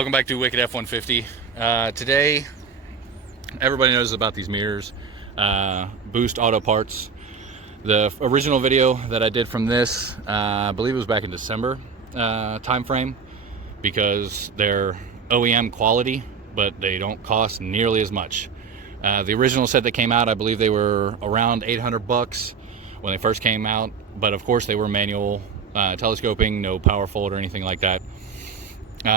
Welcome back to Wicked F150. Today, everybody knows about these mirrors, Boost Auto Parts. The original video that I did from this, I believe it was back in December time frame, because they're OEM quality, but they don't cost nearly as much. The original set that came out, I believe they were around 800 bucks when they first came out, but of course they were manual telescoping, no power fold or anything like that.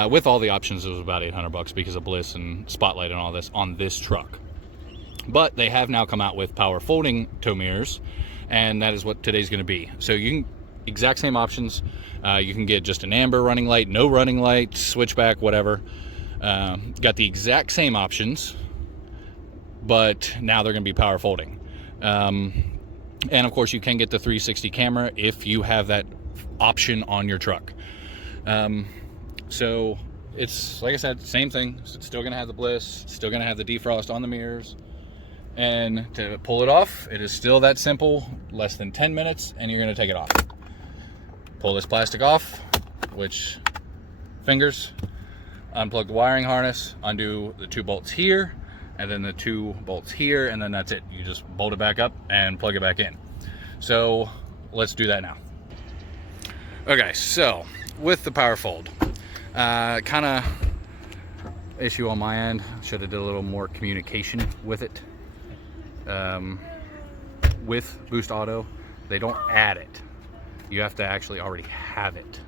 With all the options, it was about 800 bucks because of bliss and spotlight and all this on this truck. But they have now come out with power folding tow mirrors, and that is what today's going to be. So you can exact same options. You can get just an amber running light, no running light, switchback, whatever. Got the exact same options, but now they're going to be power folding. And of course, you can get the 360 camera if you have that option on your truck. So it's, like I said, same thing. It's still gonna have the bliss, still gonna have the defrost on the mirrors, and to pull it off, it is still that simple. Less than 10 minutes and you're gonna take it off. Pull this plastic off, which fingers, unplug the wiring harness, undo the 2 bolts here, and then the 2 bolts here, and then that's it. You just bolt it back up and plug it back in. So let's do that now. Okay, so with the power fold, kind of issue on my end. Should have did a little more communication with it. With Boost Auto, they don't add it. You have to actually already have it.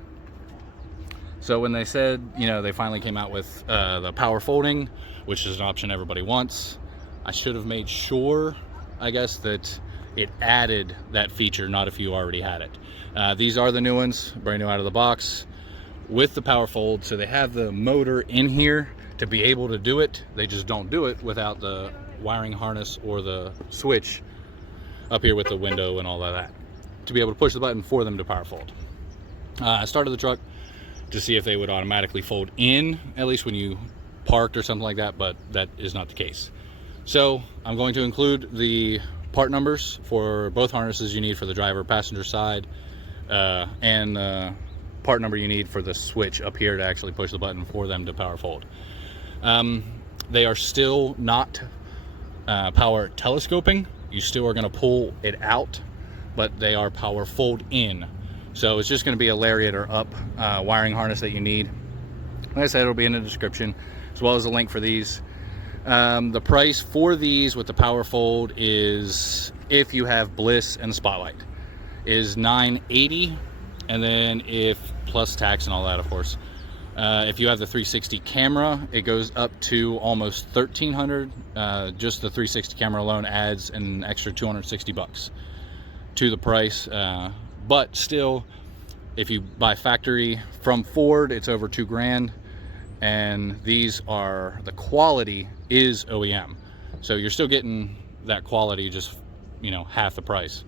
So when they said, you know, they finally came out with the power folding, which is an option everybody wants, I should have made sure, I guess, that it added that feature, not if you already had it. These are the new ones, brand new out of the box, with the power fold. So they have the motor in here to be able to do it. They just don't do it without the wiring harness or the switch up here with the window and all of that, to be able to push the button for them to power fold. I started the truck to see if they would automatically fold in, at least when you parked or something like that, but that is not the case. So I'm going to include the part numbers for both harnesses you need for the driver passenger side, and the part number you need for the switch up here to actually push the button for them to power fold. They are still not power telescoping. You still are going to pull it out, but they are power fold in. So it's just going to be a lariat or up wiring harness that you need. Like I said, it'll be in the description, as well as a link for these. The price for these with the power fold is, if you have bliss and spotlight, is $980, and then if plus tax and all that, of course, if you have the 360 camera, it goes up to almost $1,300. Just the 360 camera alone adds an extra 260 bucks to the price. But still, if you buy factory from Ford, it's over $2,000. And these are, the quality is OEM. So you're still getting that quality, just, you know, half the price.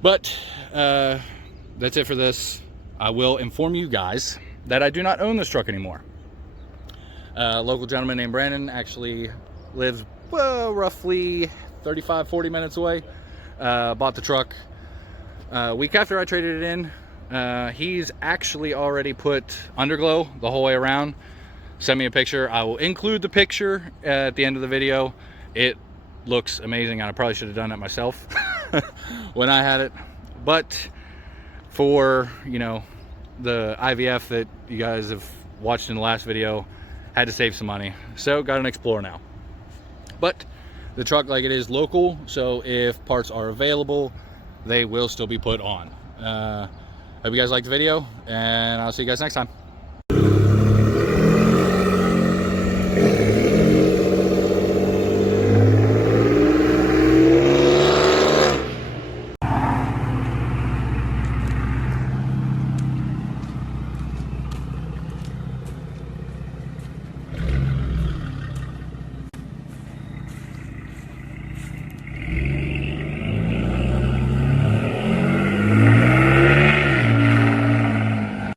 But that's it for this. I will inform you guys that I do not own this truck anymore. A local gentleman named Brandon actually lives, well, roughly 35-40 minutes away. Bought the truck a week after I traded it in. He's actually already put underglow the whole way around. Send me a picture. I will include the picture at the end of the video. It looks amazing, and I probably should have done it myself when I had it. But for, you know, the IVF that you guys have watched in the last video, had to save some money, so got an Explorer now. But the truck, like, it is local, so if parts are available, they will still be put on. Hope you guys liked the video, and I'll see you guys next time.